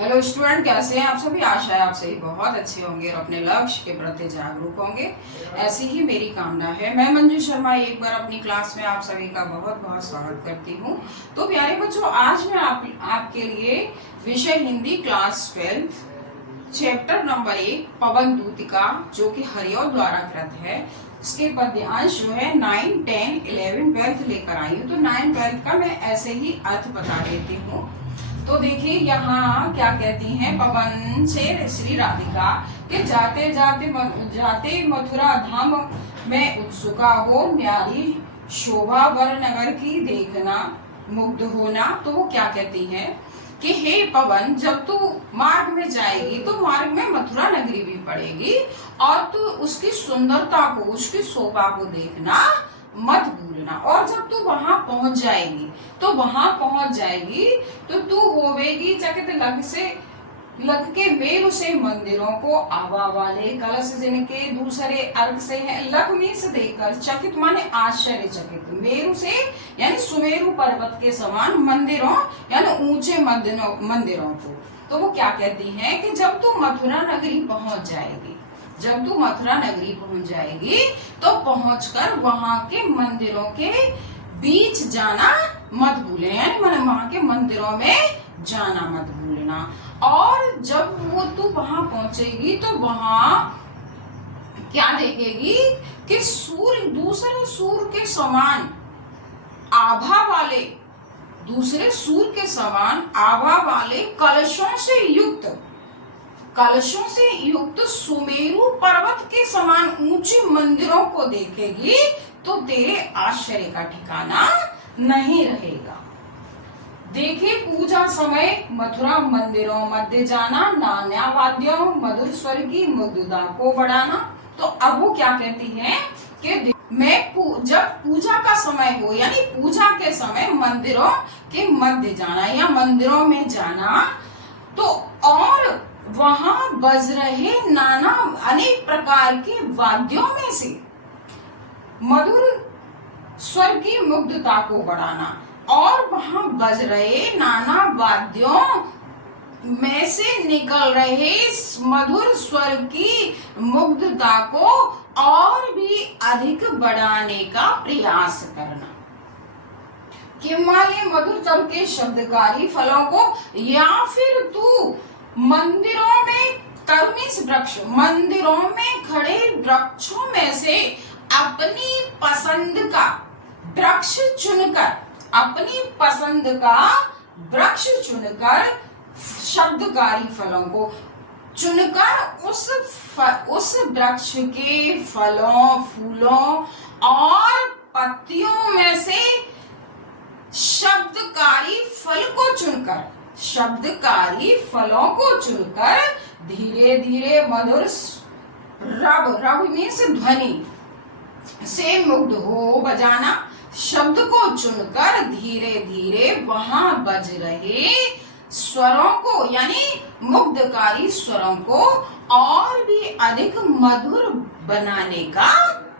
Hello student, कैसे हैं आप सभी। आशा है आप सभी बहुत अच्छे होंगे और अपने लक्ष्य के प्रति जागरूक होंगे। ऐसी ही मेरी कामना है। मैं मंजू शर्मा एक बार अपनी क्लास में आप सभी का बहुत बहुत स्वागत करती हूं। तो प्यारे बच्चों, आज मैं आपके लिए विषय हिंदी क्लास 12 चैप्टर नंबर 1 पवन दूतिका, जो कि हरिओ द्वारा कृत है, इसके पद्यांश जो है 9, 10, 11, 12 लेकर आई हूँ। तो 9, 12 का मैं ऐसे ही अर्थ बता देती हूँ। तो देखिए यहाँ क्या कहती हैं, पवन से श्री राधिका के जाते जाते मथुरा धाम में उत्सुका हो, न्यारी शोभा वर नगर की देखना मुग्ध होना। तो वो क्या कहती हैं कि हे पवन, जब तू मार्ग में जाएगी तो मार्ग में मथुरा नगरी भी पड़ेगी और तू उसकी सुंदरता को, उसकी शोभा को देखना मत भूलना। और जब तू वहां पहुंच जाएगी तो तू होवेगी चकित लग के मेरु से मंदिरों को आवा वाले, कलश जिनके दूसरे अर्घ से है, लग में से देखकर, चकित माने आश्चर्यचकित, मेरु से यानी सुमेरु पर्वत के समान, मंदिरों यानी ऊंचे मंदिरों को। तो वो क्या कहती है कि जब तू मथुरा नगरी पहुंच जाएगी तो पहुंचकर वहां के मंदिरों के बीच जाना मत भूलना, यानी वहां के मंदिरों में जाना मत भूलना। और जब वो तू वहां पहुंचेगी तो वहां क्या देखेगी कि दूसरे सूर्य के समान आभा वाले कलशों से युक्त सुमेरु पर्वत के समान ऊंचे मंदिरों को देखेगी तो तेरे आश्चर्य का ठिकाना नहीं रहेगा। देखे पूजा समय मथुरा मंदिरों मध्य जाना, नाना वाद्यों मधुर स्वर की मुग्धता को बढ़ाना। तो अब वो क्या कहती है कि जब पूजा का समय हो, यानी पूजा के समय मंदिरों के मध्य जाना या मंदिरों में जाना, तो और वहां बज रहे नाना अनेक प्रकार के वाद्यों में से मधुर स्वर की मुग्धता को बढ़ाना, और वहां बज रहे नाना वाद्यों में से निकल रहे मधुर स्वर की मुग्धता को और भी अधिक बढ़ाने का प्रयास करना। किमाले मधुर तर के शब्दकारी फलों को, या फिर तू मंदिरों में खड़े वृक्षों में से अपनी पसंद का वृक्ष चुनकर शब्दकारी फलों को चुनकर उस वृक्ष के फलों, फूलों और पत्तियों में से शब्दकारी फलों को चुनकर धीरे धीरे मधुर रब मीन्स ध्वनि से मुग्ध हो बजाना। शब्द को चुनकर धीरे धीरे वहां बज रहे स्वरों को, यानी मुग्धकारी स्वरों को और भी अधिक मधुर बनाने का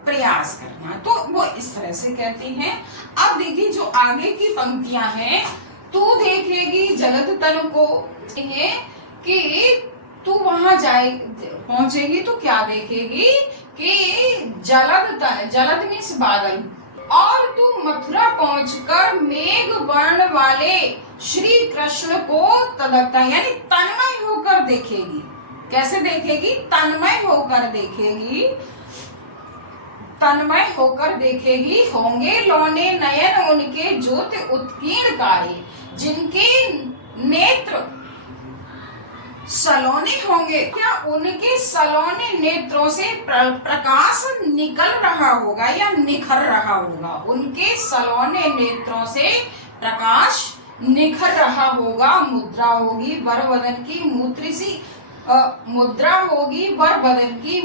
प्रयास करना। तो वो इस तरह से कहती हैं। अब देखिए जो आगे की पंक्तियां हैं, तू देखेगी जलद तन को, कि तू वहां पहुंचेगी तो क्या देखेगी कि जलद मीन्स बादल, और तू मथुरा पहुंचकर मेघ वर्ण वाले श्री कृष्ण को तदकता यानी तन्मय होकर देखेगी। कैसे देखेगी? तन्मय होकर देखेगी। होंगे लौने नयन उनके ज्योति उत्कीर्णकारी, जिनके नेत्र सलोने होंगे। क्या उनके सलोने नेत्रों से प्रकाश निकल रहा होगा या निखर रहा होगा? उनके सलोने नेत्रों से प्रकाश निखर रहा होगा। मुद्रा होगी वर बदन की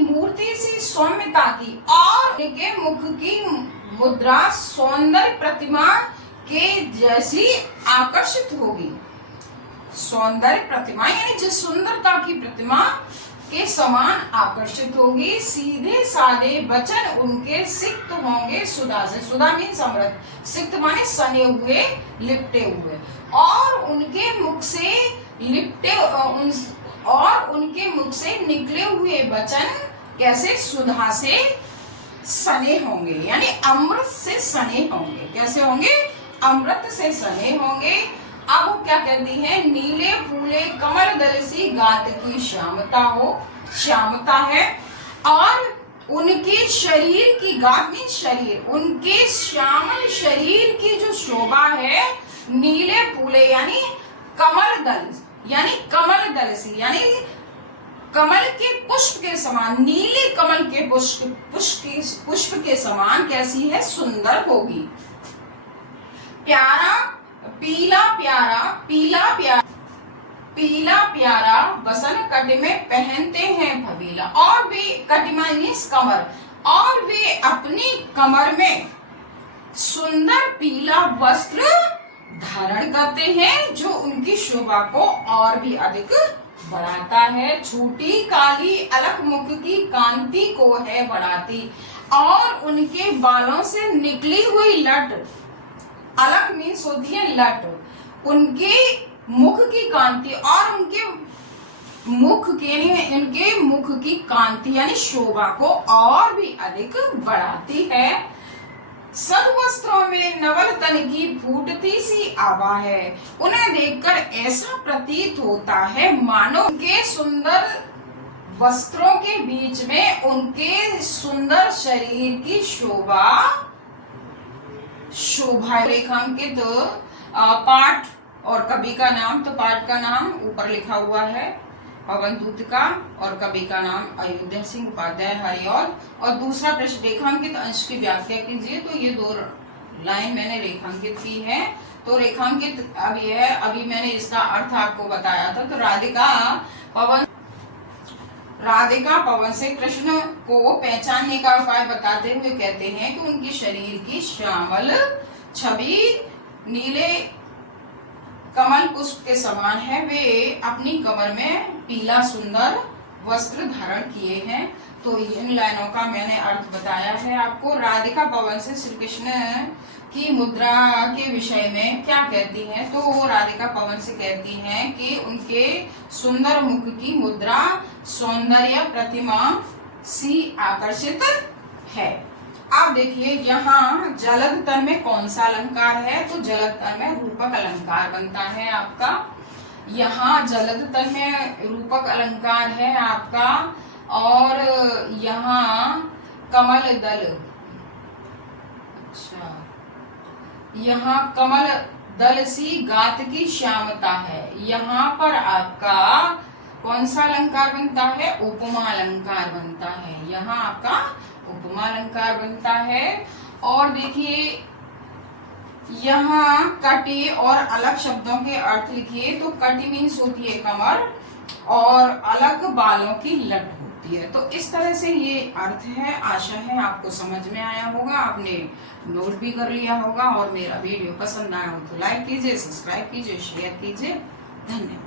मूर्ति सी सौम्यता की, और उनके मुख की मुद्रा सौंदर्य प्रतिमा के जैसी आकर्षित होगी। सौंदर्य प्रतिमा यानी जिस सुंदरता की प्रतिमा के समान आकर्षित होगी। सीधे साधे वचन उनके सिक्त होंगे सुधा से, सुधा मीन्स अमृत, सिक्त माने सने हुए, लिपटे हुए, और उनके मुख से लिपटे और उनके मुख से निकले हुए वचन कैसे सुधा से सने होंगे, यानी अमृत से सने होंगे। कैसे होंगे? अमृत से सने होंगे। अब वो क्या कहती है? नीले फूले कमल दल सी गात की श्यामता हो, श्यामता है। और उनके शरीर की, गात मीन शरीर, उनके श्यामल शरीर की जो शोभा है, नीले फूले यानी कमल दल, यानी कमल दल सी, यानी कमल के पुष्प के समान, नीले कमल के पुष्प के समान कैसी है? सुंदर होगी। प्यारा पीला प्यारा, पीला प्यारा बसन कट में पहनते हैं भबीला। और वे कटिमा मीन्स कमर, और वे अपनी कमर में सुंदर पीला वस्त्र धारण करते हैं जो उनकी शोभा को और भी अधिक बढ़ाता है। छोटी काली अलख मुख की कांति को है बढ़ाती, और उनके बालों से निकली हुई लट, अलख मीन्स होती है लट, उनके मुख की कांति और उनके मुख की कांति यानी शोभा को और भी अधिक बढ़ाती है। सब वस्त्रों में नवल तन की फूटती सी आभा है। उन्हें देखकर ऐसा प्रतीत होता है मानो उनके सुंदर वस्त्रों के बीच में उनके सुंदर शरीर की शोभा रेखांकित पाठ और कवि का नाम, तो पाठ का नाम ऊपर लिखा हुआ है पवन दूत का, और कवि का नाम अयोध्या सिंह उपाध्याय हरिऔध। और दूसरा प्रश्न, रेखांकित अंश की व्याख्या कीजिए। तो ये 2 लाइन मैंने रेखांकित की है। तो रेखांकित अब ये है, अभी मैंने इसका अर्थ आपको बताया था। तो राधिका पवन से कृष्ण को पहचानने का उपाय बताते हुए कहते हैं कि उनकी शरीर की श्यामल छवि नीले कमल पुष्प के समान है। वे अपनी कमर में पीला सुंदर वस्त्र धारण किए हैं। तो इन लाइनों का मैंने अर्थ बताया है आपको। राधिका पवन से श्री कृष्ण की मुद्रा के विषय में क्या कहती हैं? तो वो राधिका पवन से कहती हैं कि उनके सुंदर मुख की मुद्रा सौंदर्य प्रतिमा सी आकर्षित है। अब देखिए यहाँ जलद तन में कौन सा अलंकार है? तो जलद तन में रूपक अलंकार बनता है आपका। यहाँ जलद तन में रूपक अलंकार है आपका, और यहाँ कमल दल, अच्छा, यहाँ कमल दल सी गात की श्यामता है। यहाँ पर आपका कौन सा अलंकार बनता है? उपमा अलंकार बनता है। यहाँ आपका उपमा अलंकार बनता है। और देखिए यहाँ कटी और अलग शब्दों के अर्थ लिखिए। तो कटी मीन्स होती है कमर, और अलग बालों की लट होती है। तो इस तरह से ये अर्थ है। आशा है आपको समझ में आया होगा, आपने नोट भी कर लिया होगा। और मेरा वीडियो पसंद आया हो तो लाइक कीजिए, सब्सक्राइब कीजिए, शेयर कीजिए। धन्यवाद।